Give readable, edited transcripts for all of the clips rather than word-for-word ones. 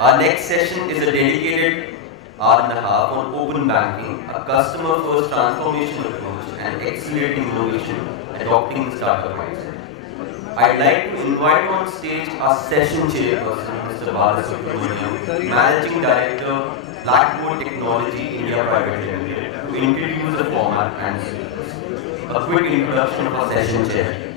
Our next session is a dedicated hour and a half on open banking, a customer-first transformation approach and accelerating innovation, adopting the startup mindset. I'd like to invite on stage our session chairperson, Mr. Bala, Managing Director, Blackboard Technology India Private Limited, to introduce the format and speakers. A quick introduction of our session chair.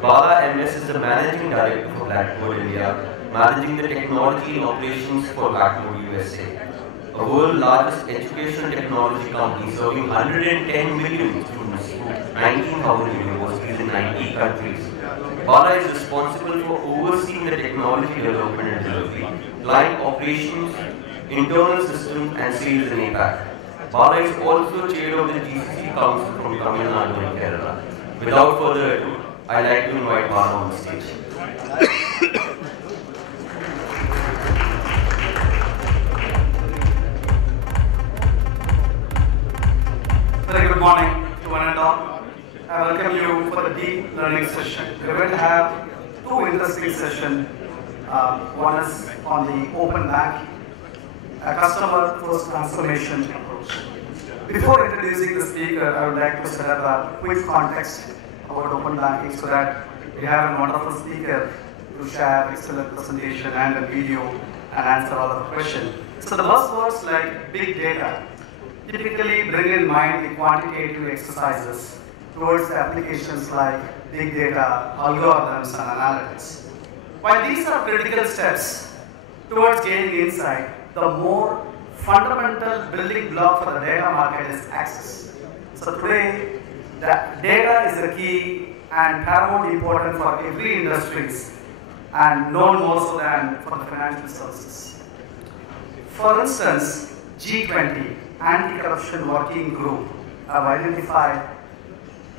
Bala MS is the Managing Director for Blackboard India, managing the technology and operations for Blackboard USA, a world largest educational technology company serving 110 million students through 19,000 universities in 90 countries. Bala is responsible for overseeing the technology development and delivery, client operations, internal systems, and sales in APAC. Bala is also chair of the GCC Council from Tamil Nadu and Kerala. Without further ado, I'd like to invite Bala on the stage. Very good morning to one and all. I welcome you for the deep learning session. We're going to have two interesting sessions. One is on the open banking, a customer-first transformation approach. Before introducing the speaker, I would like to set up a quick context about open banking so that we have a wonderful speaker to share excellent presentation and a video and answer all of the questions. So the buzzwords like big data typically bring in mind the quantitative exercises towards the applications like big data, algorithms, and analytics. While these are critical steps towards gaining insight, the more fundamental building block for the data market is access. So today, data is the key and paramount important for every industries and known more so than for the financial services. For instance, G20, Anti-Corruption Working Group, have identified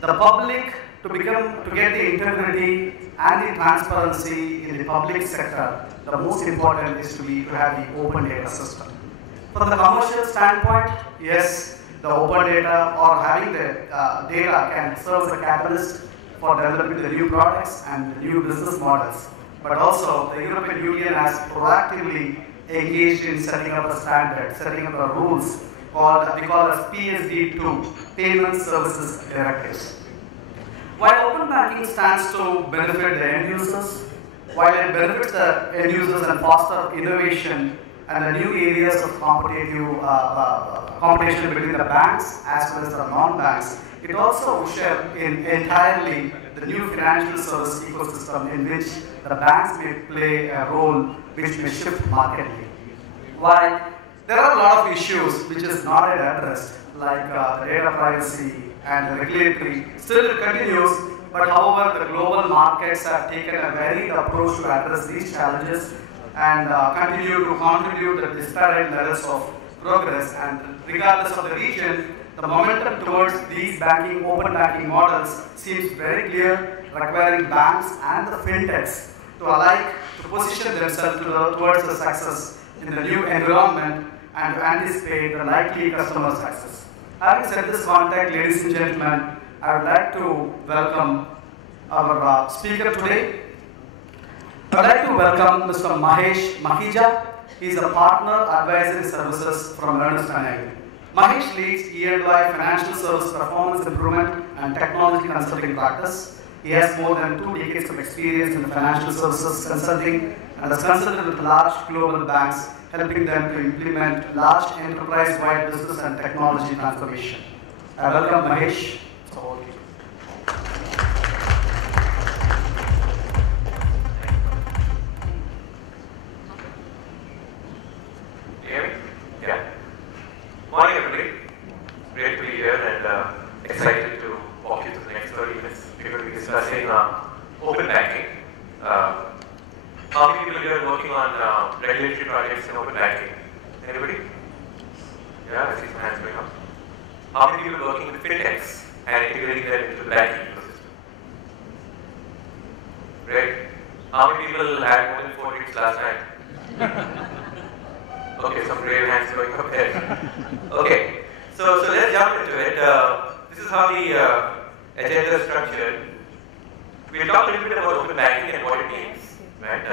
the public to get the integrity and the transparency in the public sector. The most important is to have the open data system. From the commercial standpoint, yes, the open data or having the data can serve as a catalyst for developing the new products and new business models. But also, the European Union has proactively engaged in setting up a standard, setting up the rules we call as PSD2, Payment Services Directives. While open banking stands to benefit the end users, while it benefits the end users and foster innovation and the new areas of competition between the banks as well as the non-banks, it also usher in entirely the new financial service ecosystem in which the banks may play a role which may shift markedly. While there are a lot of issues which is not yet addressed, like the data privacy and the regulatory, still it continues, but however the global markets have taken a varied approach to address these challenges and continue to contribute to disparate levels of progress, and regardless of the region, the momentum towards these open banking models seems very clear, requiring banks and the fintechs to position themselves towards the success in the new environment and to anticipate the likely customer success. Having said this context, ladies and gentlemen, I would like to welcome our speaker today. I would like to welcome Mr. Makhija. He is a partner advisory services from Ernst. Mahesh leads E&Y financial service performance improvement and technology consulting practice. He has more than 2 decades of experience in financial services consulting and has consulted with large global banks, helping them to implement large enterprise-wide business and technology transformation. I welcome Mahesh. Morning everybody, great to be here and excited to walk you through the next 30 minutes. We're going to be discussing open banking. How many people here are working on regulatory projects in open banking? Anybody? Yeah, I see some hands going up. How many people are working with fintechs and integrating them into the banking ecosystem? Great. How many people had more than 4 drinks last night? Okay, some brave hands going up there. Okay, so let's jump into it. This is how the agenda is structured. We'll talk a little bit about open banking and what it means, right?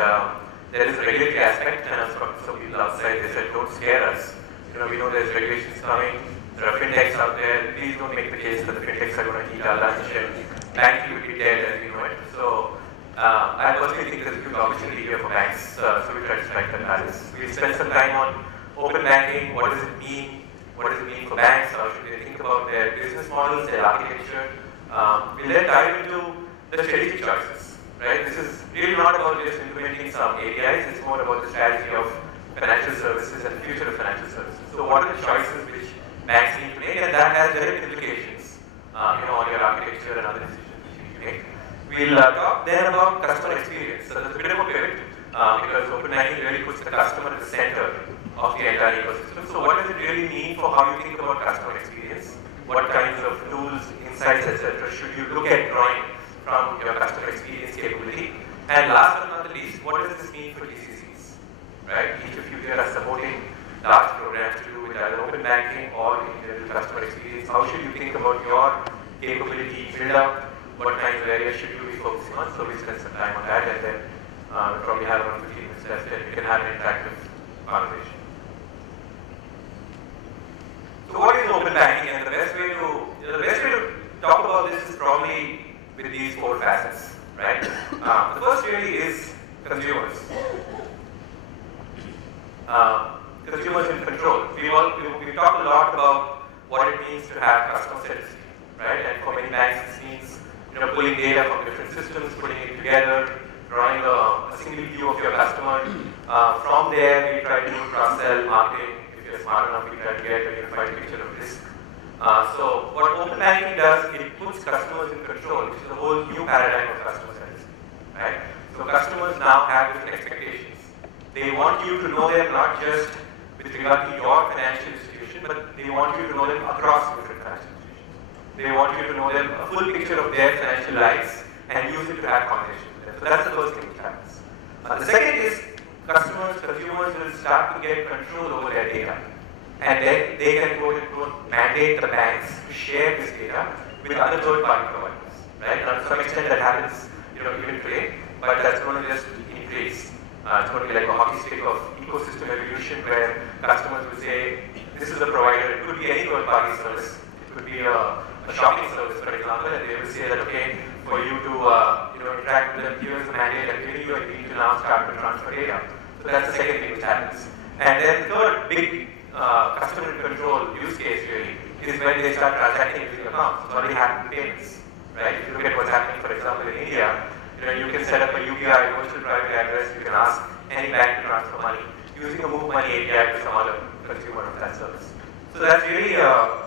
there is a regulatory aspect, and I was talking to some people outside, they said, don't scare us. We know there's regulations coming, there are fintechs out there, please don't make the case that the fintechs are going to eat our lunch and banking will be dead as we know it. So I personally think there's a huge opportunity here for banks, so we try to strike that balance. We spend some time on open banking, what does it mean? What does it mean for banks? How should they think about their business models, their architecture? We then dive into the strategic choices, right? This is really not about just implementing some APIs, it's more about the strategy of financial services and the future of financial services. So what are the choices which banks need to make, and that has direct implications on your architecture and other decisions which you need to make. We'll talk then about customer experience. So that's a bit of a pivot because open banking really puts the customer at the center of the entire ecosystem. So what does it really mean for how you think about customer experience? What kinds of tools, insights, etc. should you look at drawing from your customer experience capability? And last but not the least, what does this mean for GCCs? Right? Each of you here are supporting large programs to do with either open banking or customer experience. How should you think about your capability build up? What kinds of areas should you be focusing on? So we spend some time on that, and then we'll probably have around 15 minutes left, and we can have an interactive conversation. So what is open banking? And the best way to talk about this is probably with these 4 facets, right? The first really is consumers. Consumers in control. We talked a lot about what it means to have customer centricity, right? And for many banks, this means pulling data from different systems, putting it together, drawing a single view of your customer. From there, we try to do cross-sell marketing. If you're smart enough, we try to get a unified picture of risk. So what open banking does, it puts customers in control, which is a whole new paradigm of customer service, right? So customers now have different expectations. They want you to know them not just with regard to your financial institution, but they want you to know them across different financial institutions. They want you to know them a full picture of their financial lives and use it to have conversations with them. So that's the first thing which happens. The second is consumers will start to get control over their data. And then they can go and mandate the banks to share this data with other third-party providers, right? Now, to some extent that happens, even today, but that's going to just increase. It's going to be like a hockey stick of ecosystem evolution where customers will say, this is the provider. It could be any third-party service. It could be a shopping service, for example, and they will say that, okay, for you to interact with them, here's the mandate, and here you need to now start to transfer data. So that's the second thing which happens. And then the third big customer control use case really is when they start transacting using accounts. It's already happening payments, right? If you look at what's happening, for example, in India, you can set up a UPI, virtual private address, you can ask any bank to transfer money using a Move Money API to some other consumer of that service. So that's really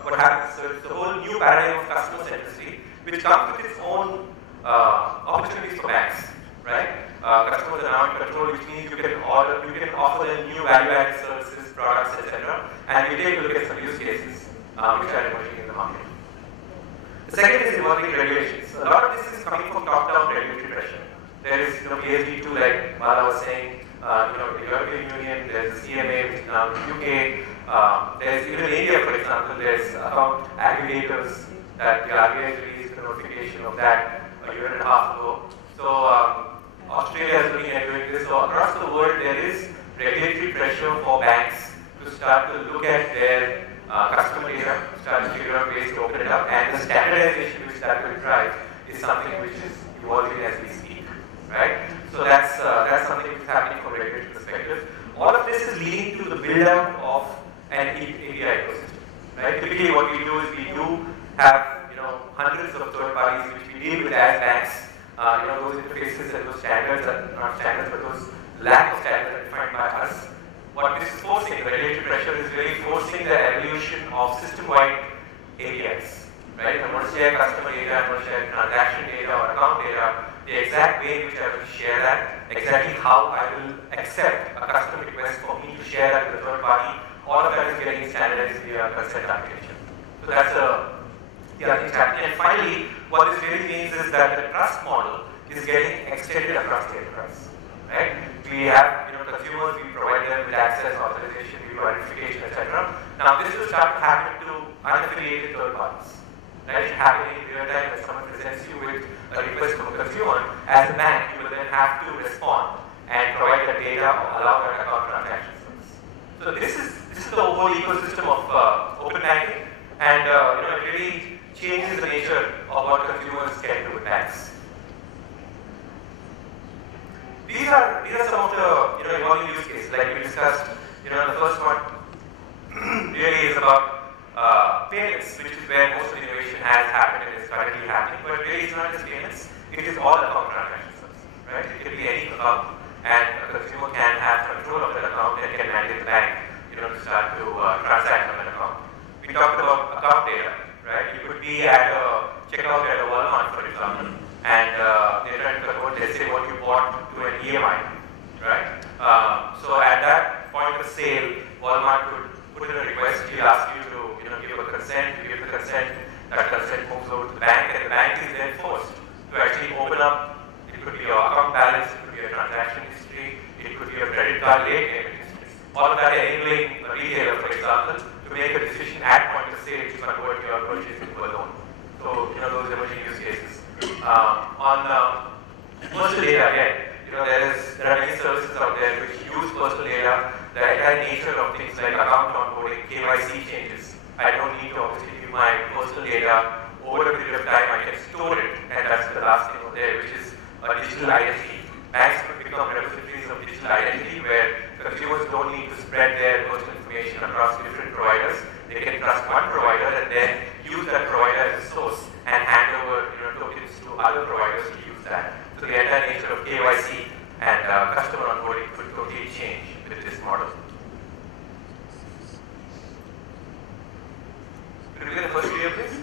what happens. So it's a whole new paradigm of customer centricity, which comes with its own opportunities for banks, right? Customers are now in control, which means you can offer them new value-added services, products, etc. And we take a look at some use cases which are emerging in the market. The second is evolving regulations. A lot of this is coming from top-down regulatory pressure. There is PSD2, like Bala was saying, the European Union, there's the CMA, which is now in the UK. There's even in India, for example, there's account aggregators that the RBI released a notification of that a year and a half ago. So Australia is looking at doing this. So across the world, there is regulatory pressure for banks to start to look at their customer data, start to figure out ways to open it up, and the standardization which that will drive is something which is evolving as we speak, right? So that's something which is happening from a regulatory perspective. All of this is leading to the build-out of an API ecosystem, right? Typically, what we do is we do have hundreds of third parties which we deal with as banks. Those interfaces and those standards are not standards, but those lack of standards are defined by us. What this is forcing, the regulatory pressure is really forcing the evolution of system-wide APIs, right? I want to share customer data, I want to share transaction data or account data, the exact way in which I will share that, exactly how I will accept a customer request for me to share that with a third party, all of that is getting standardized via consent architecture. So that's the other thing happening. And finally, what this really means is that the trust model is getting extended across the enterprise, right? We have consumers, we provide them with access, authorization, view identification, etc. Now this will start to happen to unaffiliated third parties, right? Happening in real time when someone presents you with a request from a consumer, as a bank, you will then have to respond and provide the data or allow an account transaction service. So this is the whole ecosystem of open banking, and it really changes the nature of what consumers can do with banks. These are some of the evolving use cases, like we discussed. The first one really is about payments, which is where most of the innovation has happened and is currently happening. But really, it's not just payments; it is all account transaction services, right? It can be any account, and a consumer can have control of that account and can mandate the bank, to start to transact on that account. We talked about account data, right? You could be at a checkout at a Walmart, for example, and they're trying to convert, let's say, what you bought to an EMI, right? So at that point of sale, Walmart could put in a request. He'll ask you to, give a consent. You give the consent. That consent moves over to the bank, and the bank is then forced to actually open up. It could be your account balance. It could be a transaction history. It could be a credit card late payment history. All of that enabling a retailer, for example, to make a decision at point of sale to convert your purchase into a loan. So, those emerging use cases. On personal data, again, there are many services out there which use personal data. The entire nature of things like account onboarding, KYC changes. I don't need to obviously give my personal data over a period of time. I can store it, and that's the last thing over there, which is a digital identity. Banks could become repositories of digital identity where consumers don't need to spread their personal information across different providers. They can trust one provider and then use that provider as a source and hand over tokens to other providers to use that. So the entire nature of KYC and customer onboarding could totally change with this model. Could we get the first video, please?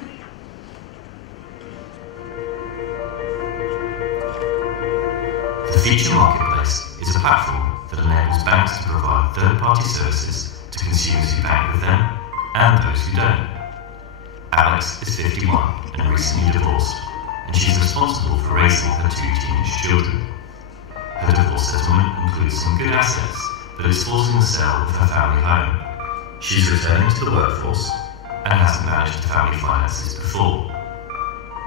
The Feature Marketplace is a platform that enables banks to provide third-party services to consumers who bank with them and those who don't. Alex is 51 and recently divorced, and she's responsible for raising her 2 teenage children. Her divorce settlement includes some good assets, but is forcing the sale of her family home. She's returning to the workforce and hasn't managed family finances before.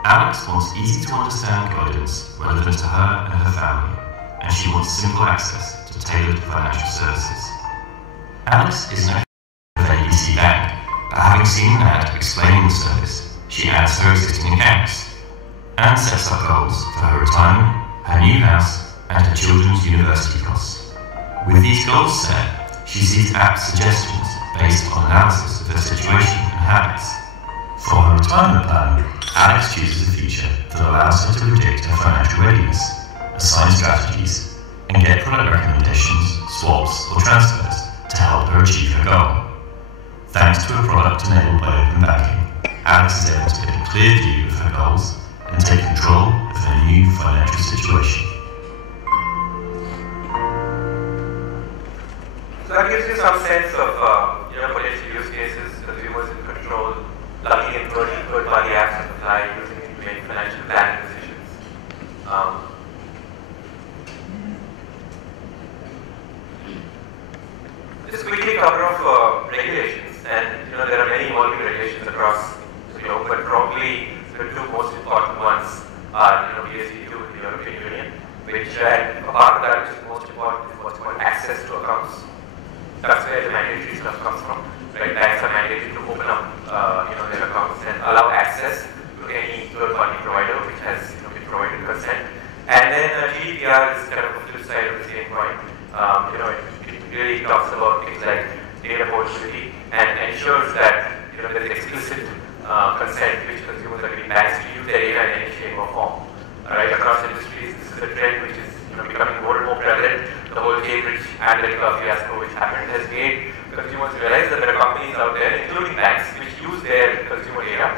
Alex wants easy-to-understand guidance relevant to her and her family, and she wants simple access to tailored financial services. Alex is an of ABC Bank, but having seen an ad explaining the service, she adds her existing accounts and sets up goals for her retirement, her new house, and her children's university costs. With these goals set, she sees app suggestions based on analysis of her situation and habits. For her retirement plan, Alex chooses a feature that allows her to predict her financial readiness, assign strategies, and get product recommendations, swaps, or transfers to help her achieve her goal. Thanks to a product enabled by open banking, Alex is able to get a clear view of her goals and take control of her new financial situation. So that gives you some sense of potential use cases, consumers in control, plugging in third-party apps on the fly, using it to make financial planning decisions. Just quickly cover off regulations, and there are many evolving regulations across the globe, but probably the 2 most important ones are PSD2 in the European Union, which and a part of that which is most important is what's called access to accounts. That's where the mandatory stuff comes from. Right? Banks are mandated to open up their accounts and allow access to any third-party provider which has been provided consent. And then GDPR is kind of the flip side of the same coin. It really talks about things like data portability and ensures that there is explicit consent which consumers are giving banks to use their data in any shape or form. Right? Across industries, this is a trend which is becoming more and more prevalent. The whole Cambridge Analytica fiasco which happened has made consumers realize that there are companies out there, including banks, which use their consumer data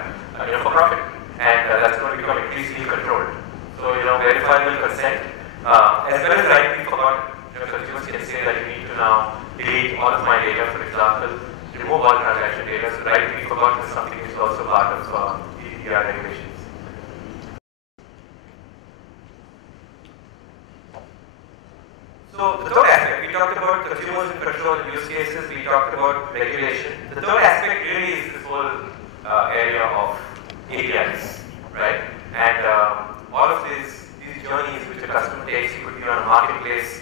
for profit. And that's going to become increasingly controlled. So, verifiable consent, as well as right to be forgotten. Consumers can say that you need to now delete all of my data, for example, remove all transaction data. So, right to be forgotten is something which is also part of GDPR regulations. So the third aspect, we talked about consumers in control and use cases, we talked about regulation. The third aspect really is this whole area of APIs, right? And all of these journeys which a customer takes, he could be on a marketplace,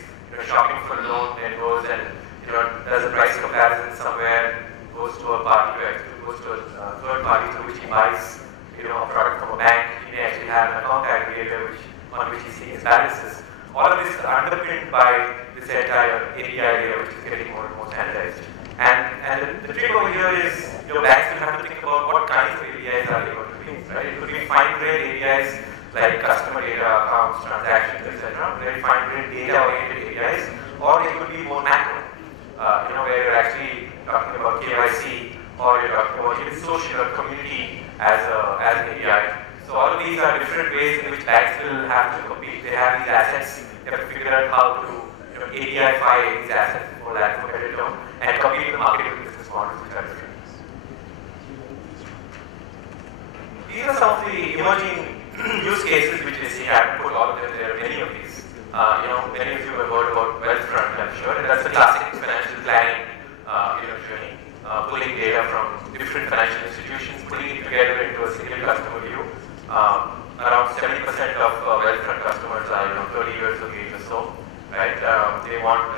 does a price comparison somewhere, goes to a party, goes to a third party through which he buys, a product from a bank. He may actually have an account aggregator on which he sees balances. All of this is underpinned by this entire API layer, which is getting more and more standardized. And the trick over here is your banks will have to think about what kinds of APIs are they going to be, right? It could be fine-grained APIs like customer data, accounts, transactions, etc. Very fine-grained data-oriented APIs, or they could be more macro, where you're actually talking about KYC, or you're talking about even social or community as an API. So all of these are different ways in which banks will have to compete. They have these assets, they have to figure out how to API-fy these assets, for lack of a better term, and compete in the market with business models which are different. These are some of the emerging use cases which we see. I haven't put all of them. There are many of these. Many of you have heard about Wealthfront, I'm sure, and that's the classic financial planning journey. Pulling data from different financial institutions, putting it together into a single customer view. Around 70% of Wealthfront customers are 30 years of age or so, right? They want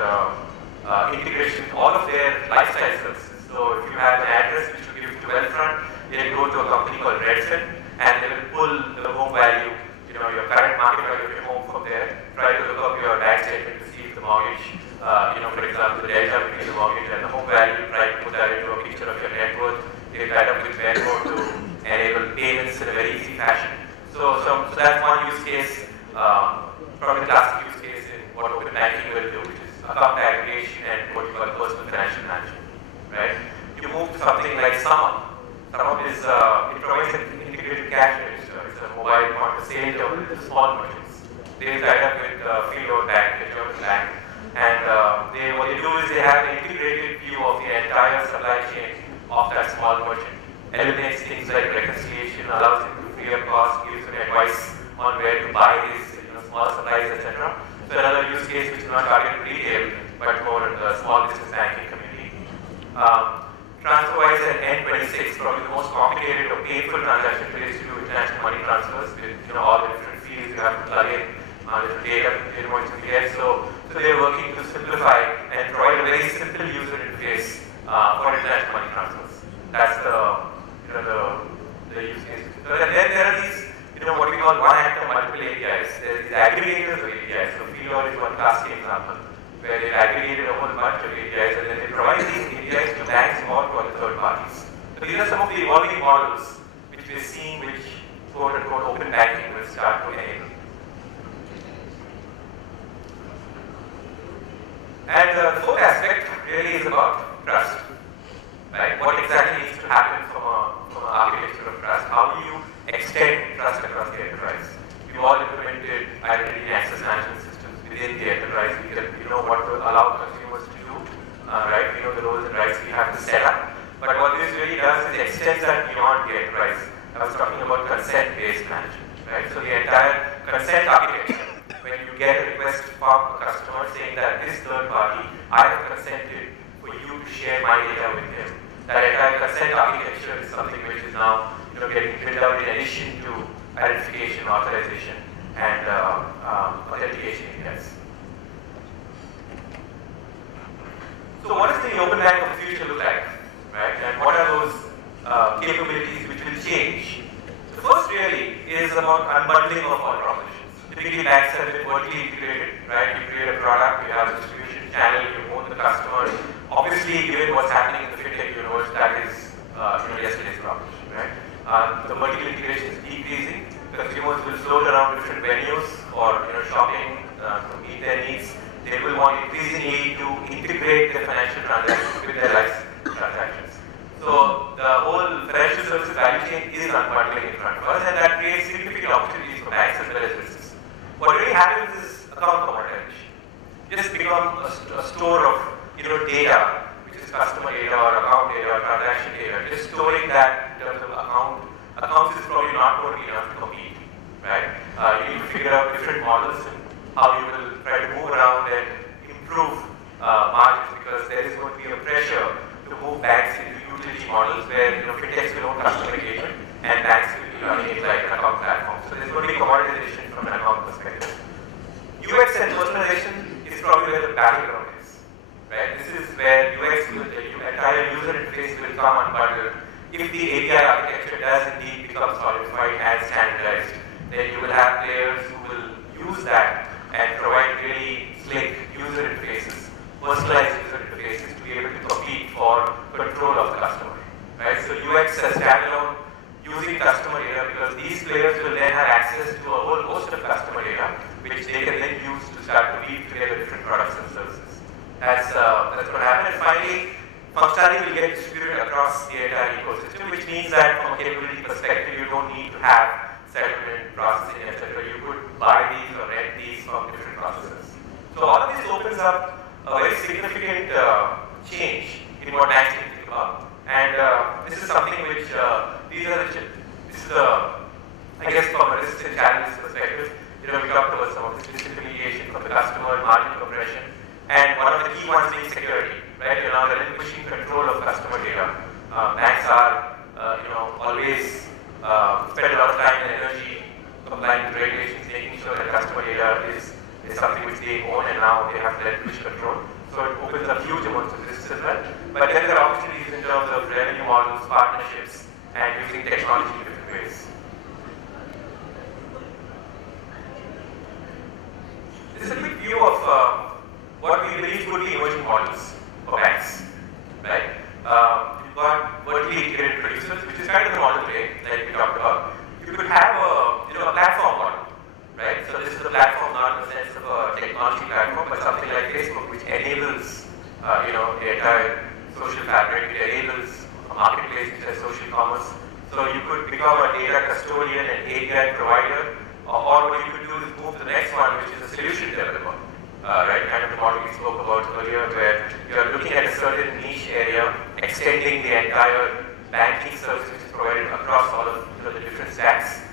integration in all of their lifestyle services. So if you have an address which you give to Wealthfront, they'll go to a company called Redfin, and they will pull the home value, your current market value of your home from there, try to look up your bank statement to see if the mortgage, for example, the delta between the mortgage and the home value, try to put that into a picture of your net worth. They tied up with Blackboard to enable payments in a very easy fashion. So that's one use case, probably the classic use case in what open banking will do, which is account aggregation and what you call personal financial management, right? You move to something like SumUp. SumUp is, it provides an integrated cash register. It's a mobile point of sale terminal to small merchants. They tied up with Field Bank, the German bank, and what they do is they have an integrated view of the entire supply chain of that small merchant. Eliminates things like reconciliation, allows them to free up costs, gives them advice on where to buy these small supplies, etc. So another use case which is not targeted retail, but more in the small business banking community. TransferWise and N26, probably the most complicated or painful transaction related to international money transfers with all the different fields you have to plug in, different data points to get. So they're working to simplify and provide a very simple user interface for international money transfers. That's the use case. So then there are these, what we call one actor multiple APIs. There's these aggregators of APIs. So Field is one classic example, where they've aggregated a whole bunch of APIs and then they provide these APIs to banks or to other third parties. So these are some of the evolving models which we're seeing which quote-unquote open banking will start to enable. And the fourth aspect really is about trust. Right? What exactly needs to happen from an architecture of trust? How do you extend trust across the enterprise? We've all implemented identity and access management systems within the enterprise. We know what to allow consumers to do, right? We know the roles and rights we have to set up. But what this really does is it extends that beyond the enterprise. I was talking about consent-based management, right? So the entire consent architecture, when you get a request from a customer saying that this third party, I have consented for you to share my data with him. That entire consent architecture is something which is now getting built out in addition to identification, authorization, and authentication APIs. So what does the open bank of the future look like? Right? And what are those capabilities which will change? The first really is about unbundling of all propositions. Typically banks have been vertically integrated, right? You create a product, you have a distribution channel, you own the customer. Obviously, given what's happening in the fintech universe, that is yesterday's proposition, right? The vertical integration is decreasing. Consumers will float around different venues for shopping to meet their needs. They will want increasingly to integrate their financial transactions with their life transactions. So the whole financial services value chain is unbundling in front of us, and that creates significant opportunities for banks as well as businesses. What really happens is account commoditization. Just become a store of data, which is customer data or account data or transaction data. Just storing that in terms of accounts is probably not going to be enough to compete, right? You need to figure out different models and how you will try to move around and improve margins, because there is going to be a pressure to move banks into utility models where fintechs will own customer engagement and banks will be running it like an account platform. So there's going to be commoditization from an account perspective. UX and personalization is probably where the battleground is. right? This is where UX will, the entire user interface will come unbundled. If the API architecture does indeed become solidified and standardized, then you will have players who will use that and provide really slick user interfaces, personalized user interfaces to be able to compete for control of the customer, right? So UX as standalone using customer data, because these players will then have access to a whole host of customer data, which they can then use to start to weave together different products and services. That's what happens. And finally, functionality will get distributed across the entire ecosystem, which means that from a capability perspective, you don't need to have settlement, processing, etc. You could buy these or rent these from different processors. So all of this opens up a very significant change in what banks can think about. And this is something which, I guess from a risks and challenges perspective, we talked about some of this disintermediation from the customer, margin compression, and one of the key ones being security, right? The relinquishing control of customer data. Banks are, always spend a lot of time and energy complying with regulations, making sure that customer data is something which they own, and now they have to relinquish control. So it opens up huge amounts of risks as well. But then there are opportunities in terms of revenue models, partnerships, and using technology in different ways. This is a quick view of what we believe could be emerging models for banks, right? You've got vertically integrated producers, which is kind of the model today that we talked about. You could have a platform model, right? So this is a platform not in the sense of a technology platform, but something like Facebook, which enables the entire social fabric. It enables a marketplace which has social commerce. So you could become a data custodian and API provider, or what you could do is move to the next one, which is a solution developer, right? Kind of the model we spoke about earlier, where you are looking at a certain niche area, extending the entire banking service which is provided across all of the different stacks.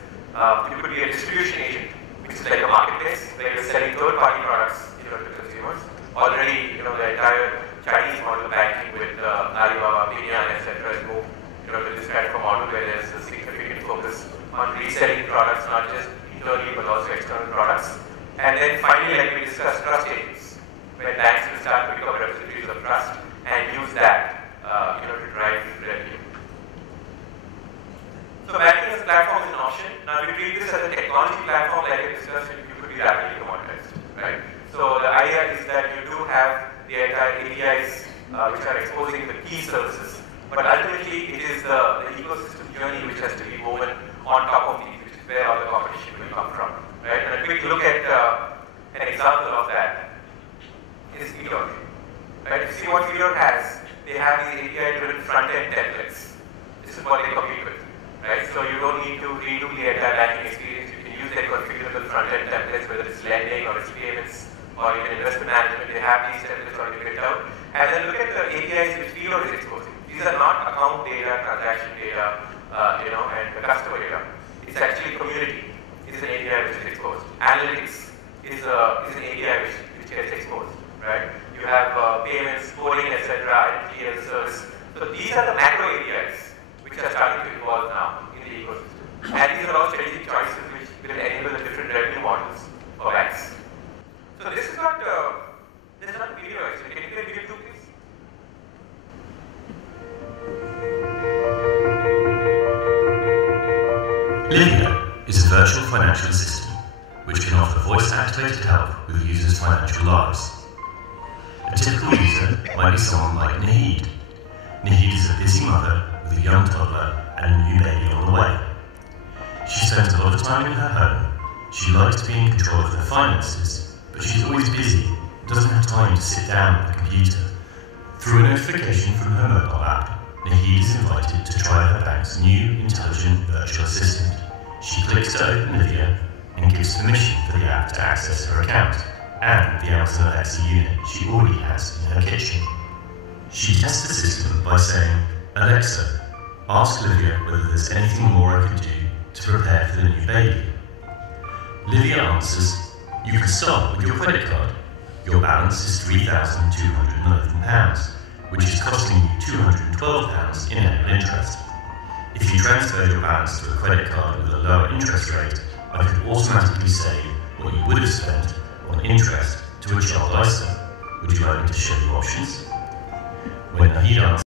You could be a distribution agent, which is like a marketplace where you're selling third-party products to consumers. Already, the entire Chinese model of banking with Alibaba, Binyan, etc. has moved to this kind of a model where there's a significant focus on reselling products, not just internally but also external products. And then finally, like we discussed, trust agents, where banks will start to become representatives of trust and use that to drive revenue. So banking as a platform is an option. Now, if you treat this as a technology platform, like I discussed, you could be rapidly commoditized, right? So the idea is that you do have the entire APIs which are exposing the key services, but ultimately it is the ecosystem journey which has to be woven on top of these, which is where all the competition will come from, right? And a quick look at an example of that is Meteor, right? You see what Meteor has. They have these API-driven front-end templates. This is what they compete with, right? So you don't need to redo the entire banking experience. You can use their configurable front-end templates, whether it's lending or it's payments or even investment management. They have these templates already built out. And then look at the APIs which Meteor is exposing. These are not account data, transaction data, and the customer data. It's actually community. Is an API which is exposed. Analytics is an API which gets exposed, right? You have payments, coding, etc., identity as a service. So these are the macro APIs which are starting to evolve now in the ecosystem. And these are all strategic choices which will enable the different revenue models for banks. So this is not a video actually. Can you play video 2, please? Livia is a virtual financial assistant which can offer voice-activated help with users' financial lives. A typical user might be someone like Nahid. Nahid is a busy mother with a young toddler and a new baby on the way. She spends a lot of time in her home. She likes to be in control of her finances, but she's always busy and doesn't have time to sit down at the computer. Through a notification from her mobile app, Nahid is invited to try her bank's new intelligent virtual assistant. She clicks to open Livia and gives permission for the app to access her account and the Amazon Alexa unit she already has in her kitchen. She tests the system by saying, "Alexa, ask Livia whether there's anything more I can do to prepare for the new baby." Livia answers, "You can start with your credit card. Your balance is £3,211, which is costing you £212 in annual interest. If you transfer your balance to a credit card with a lower interest rate, I could automatically save what you would have spent on interest to a child ISA, Would you like me to show you options? When Mahesh asks,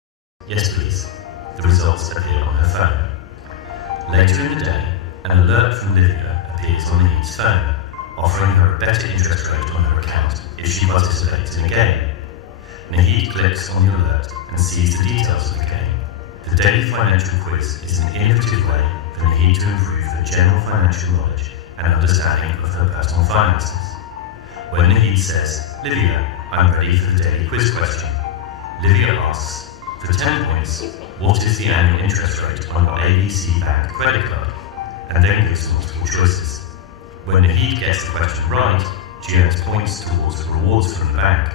yes please, the results appear on her phone. Later in the day, an alert from Livia appears on Mahesh's phone, offering her a better interest rate on her account if she participates in a game. Mahesh clicks on the alert and sees the details of the game. The daily financial quiz is an innovative way for Mahesh to improve her general financial knowledge and understanding of her personal finances. When Mahesh says, Livia, I'm ready for the daily quiz question, Livia asks, for 10 points, what is the annual interest rate on your ABC Bank credit card? And then gives multiple choices. When Mahesh gets the question right, she earns points towards the rewards from the bank.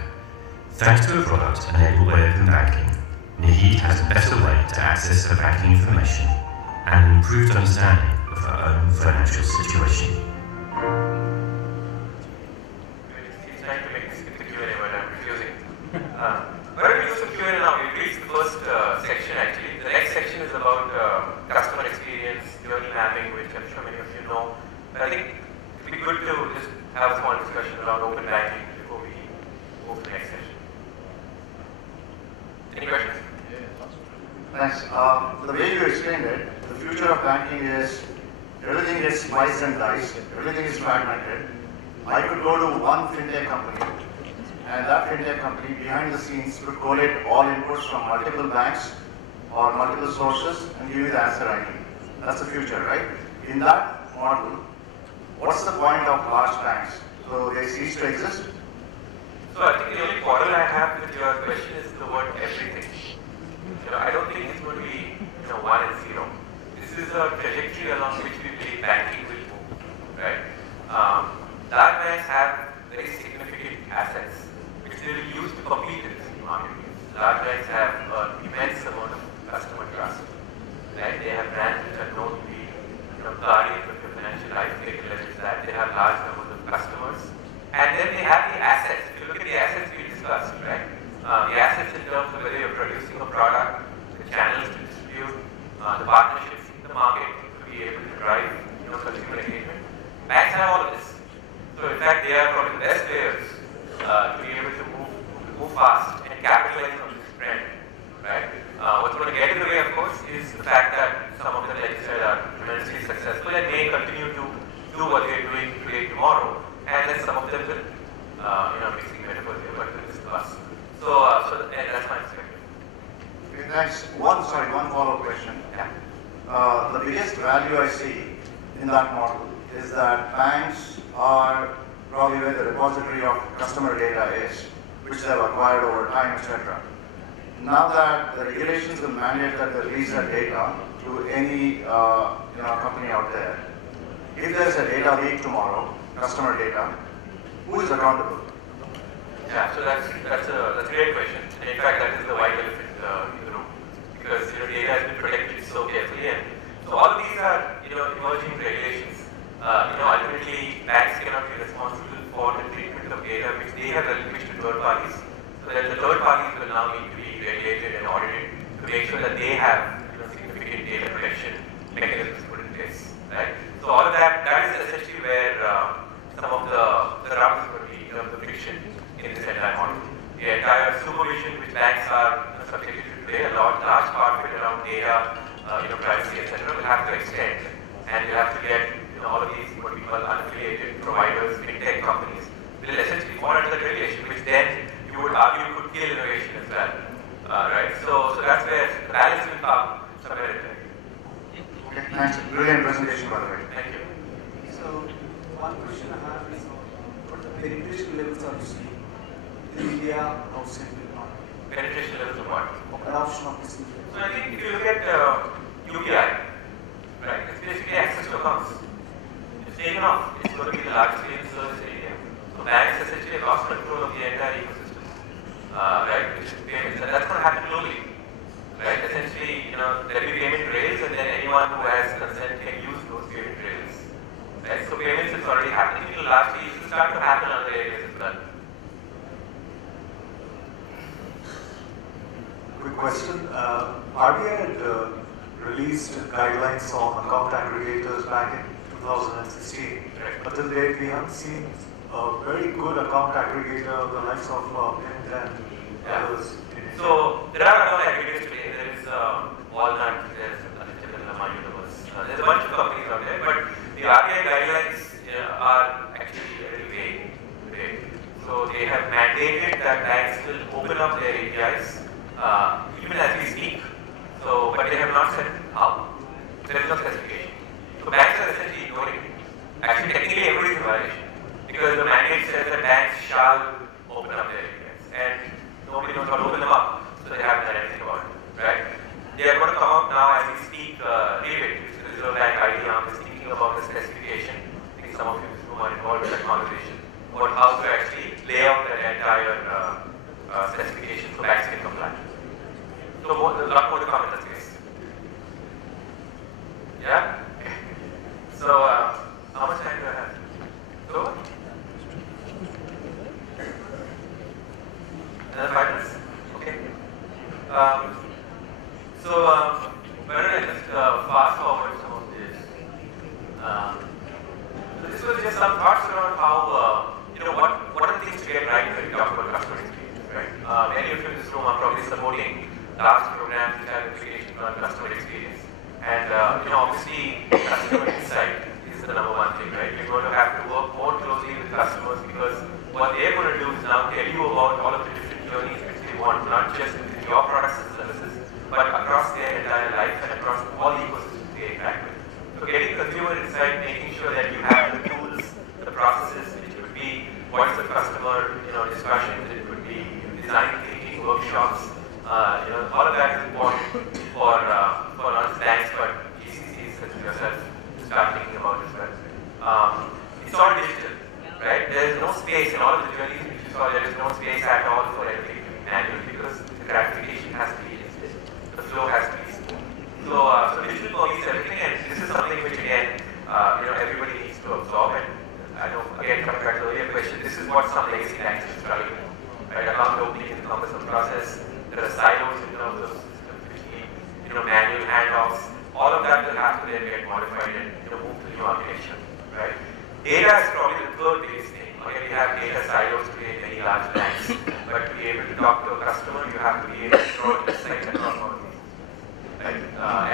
Thanks to a product-enabled way of banking, Mahesh has a better way to access her banking information and an improved understanding of her own financial situation. He's trying to make this into Q&A, but I'm refusing. Why don't we do some Q&A now? We've reached the first section actually. The next section is about customer experience, journey mapping, which I'm sure many of you know. But I think it'd be good to just have a small discussion around open banking before we move to the next session. Any questions? Thanks. The way you explained it, the future of banking is everything is sliced and diced, everything is fragmented. I could go to one fintech company, and that fintech company behind the scenes could collate all inputs from multiple banks or multiple sources and give you the answer I need. That's the future, right? In that model, what's the point of large banks? So they cease to exist? So I think the only quarrel I have with your question is the word everything. I don't think it's going to be 1 and 0. This is a trajectory along which we believe banking will move, right? Large banks have very significant assets which they will use to compete in this market. Large banks have an immense amount of customer trust, right? They have brands which are known to be guardians of your financial life. They can leverage that. They have large numbers of customers. And then they have the assets. If you look at the assets we discussed, right? The assets in terms of whether you're producing a product, the channels to distribute, the partnerships in the market to be able to drive consumer engagement. Banks have all of this. So in fact, they are probably the best players to be able to move fast and capitalize on this trend, right? What's going to get in the way, of course, is the fact that some of them, like you said, are tremendously successful and may continue to do what they're doing today, tomorrow. And then some of them will, mixing metaphors here, but this is us. So that's my perspective. Okay, thanks. One follow-up question. Yeah. The biggest value I see in that model is that banks are probably where the repository of customer data is, which they have acquired over time, etc. Now that the regulations will mandate that they release that data to any company out there, if there's a data leak tomorrow, customer data, who is accountable? Yeah, so that's a great question. And in fact, that is the white elephant in the room, because data has been protected so carefully, and so all of these are emerging regulations. Ultimately, banks cannot be responsible for the treatment of data which they have relinquished to third parties. So that the third parties will now need to be regulated and audited to make sure that they have significant data protection mechanisms put in place. Right? So all of that is essentially where some of the rub is going to be the friction in this entire model. The entire supervision which banks are subjected to today, a large part of it around data, privacy, etc., will have to extend, and you have to get all of these what we call unaffiliated providers, fintech companies, will essentially fall under the regulation, which then you would argue could kill innovation as well. Right? So that's where the balance will come somewhere in there. Okay, thanks. Brilliant presentation, by the way. Thank you. So, one question I have is what the penetration levels are you seeing in India, outside Vietnam? Penetration levels of what? Adoption of this. So I think if you look at UPI, right, it's basically access to accounts. It's taken off. It's going to be the largest payment service in India. So banks essentially have lost control of the entire ecosystem, right? Which is payments, and that's going to happen globally, right? Essentially, there will be payment rails, and then anyone who has consent can use those payment rails, right? So payments is already happening. It will largely start to happen in other areas as well. Quick question. RBI had released guidelines on account aggregators back in 2016. But till date, we haven't seen a very good account aggregator, the likes of Mint and others. So there are account aggregators today. There is Walnut, there's my Universe. There's a bunch of companies out there, but the RBI guidelines are actually a little vague today. So they have mandated that banks will open up their APIs even as we speak. So, but they have not said how. There is no specification. So banks are essentially ignoring it. Actually, technically, everybody is in violation because the mandate says that banks shall open up their APIs, and nobody knows how to open them up, so they haven't done anything about it, right? They are going to come out now as we speak. David, which is the Reserve Bank ID arm, is thinking about the specification. I think some of you who are involved in that conversation about how to actually lay out that entire specification so banks can comply. So a lot more to come in that space. Yeah? So, how much time do I have? So, another 5 minutes? Okay. So, why don't I just fast forward some of this? So this was just some thoughts around how, what are the things to get right when we talk about customer experience, right? Many of you in this room are probably supporting large programs which have implications on customer experience. And obviously, customer insight is the number one thing, right? You're going to have to work more closely with customers because what they're going to do is now tell you about all of the different journeys which they want, not just within your products and services, but across their entire life and across all the ecosystems they interact with. So getting consumer insight, making sure that you have the tools, the processes, which could be voice of customer, discussions, it could be design thinking workshops. All of that is important for not just banks, but GCCs such as yourself to start thinking about as well. It's all digital, right? There is no space in all of the journeys which you saw. There is no space at all for everything to be manual because the gratification has to be instant. The flow has to be smooth. So digital permeates everything, and this is something which again, everybody needs to absorb. And I know again coming back to the earlier question, this is what some legacy banks are struggling with, right? Account opening is a cumbersome process. There are silos in terms of systems which need, manual handoffs. All of that will have to then get modified and move to new architecture, right? Data is probably the third biggest thing. Okay, we have data silos today in many large banks, but to be able to talk to a customer, you have to be able to draw insights across all of these, right?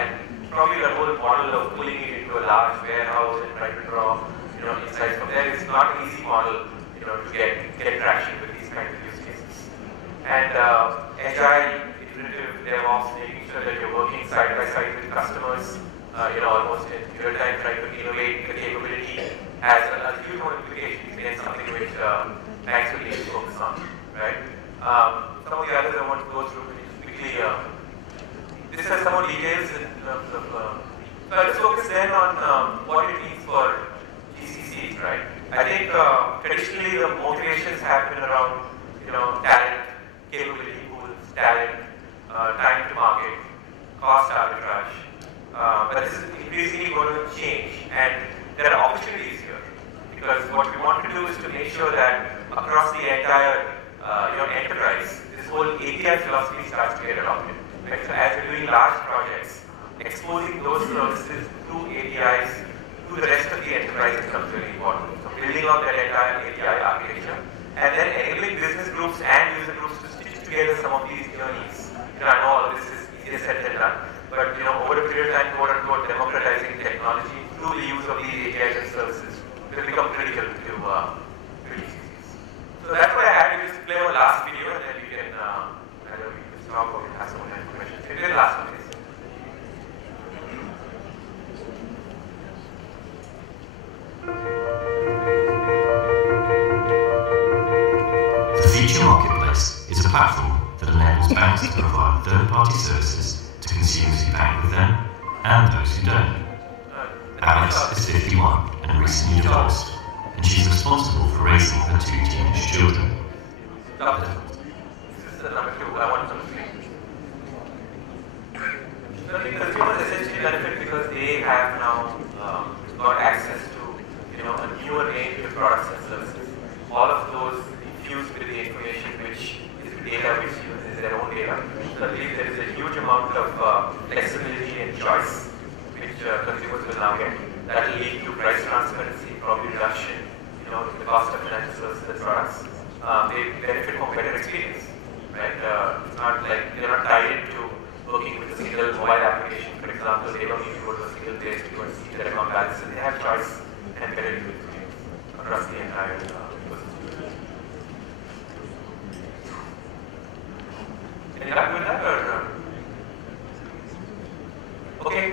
And probably the whole model of pulling it into a large warehouse and trying to draw, insights from there is not an easy model, to get traction with these kinds of use cases. And agile, iterative DevOps, making sure that you're working side by side with customers, almost in real time, trying to innovate the capability has a huge amount of implications. Again, something which banks will need to focus on, right? Some of the others I want to go through quickly. This has some more details in terms of. So I'll just focus then on what it means for GCCs, right? I think traditionally the motivations have been around, talent, capability pools, talent, time to market, cost arbitrage. But this is increasingly going to change, and there are opportunities here because what we want to do is to make sure that across the entire enterprise, this whole API philosophy starts to get adopted. Right? So as we're doing large projects, exposing those services through APIs to the rest of the enterprise becomes really important. So building out that entire API architecture, and then enabling business groups and user groups to stitch together some of these journeys. I know all of this is easier said than done, but over a period of time, quote unquote, democratizing technology through the use of these APIs and services will become critical to GCCs. So that's why I had to just play our last video, and then we can stop or ask some questions. It is the last one, please. The Future Marketplace is a platform that enables banks to provide third-party services to consumers who bank with them and those who don't. Alex is 51 and recently divorced, and she's responsible for raising her 2 teenage children. This is the number 2. I want number 3. So I think consumers essentially benefit because they have now got access to a newer range of products and services. All of those infused with the information which is the data which is their own data. So I believe there is a huge amount of flexibility and choice which consumers will now get. That will lead to price transparency, probably reduction, the cost of financial services and products, they benefit from better experience, right? It's not like they're not tied into working with a single mobile application, for example. They don't need to go to a single place to go and see their account balances. They have choice and better user experience across the entire ecosystem. Any luck with that, or? Okay.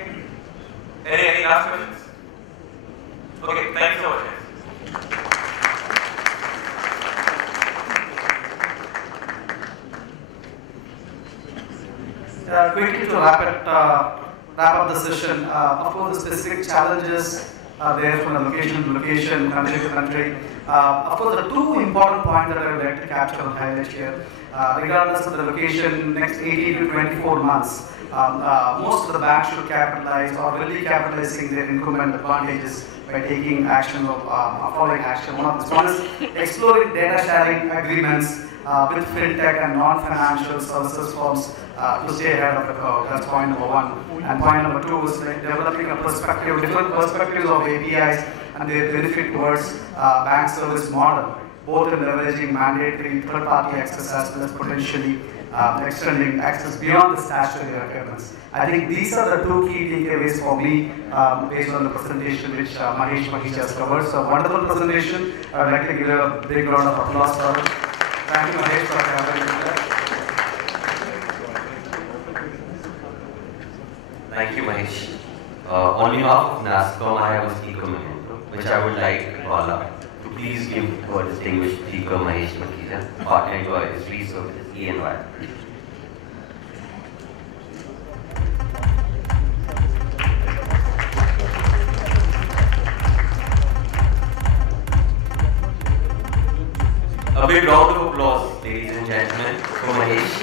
Any last questions? Okay, thank you so much. Quickly to wrap up the session, of course the specific challenges are there from the location to location, country to country. Of course, the two important points that I would like to capture and highlight here, regardless of the location, next 18 to 24 months, most of the banks should capitalize or really capitalizing their incumbent advantages by taking action or following action. One is exploring data sharing agreements with fintech and non-financial services firms to stay ahead of the curve. That's point number one. And point number two is like developing a perspective, different perspectives of APIs and their benefit towards bank service model, both in leveraging mandatory third-party access as well as potentially extending access beyond the statutory requirements. I think these are the two key takeaways for me based on the presentation which Mahesh has covered. So wonderful presentation. I would like to give a big round of applause for it. Thank you, Mahesh, for having me there. Thank you, Mahesh. On behalf of NASSCOM, I have a speaker minute, which I would like Bala to please give to our distinguished speaker Mahesh Makhija, partner to our history services, ENY. A big round of applause, ladies and gentlemen, for Mahesh.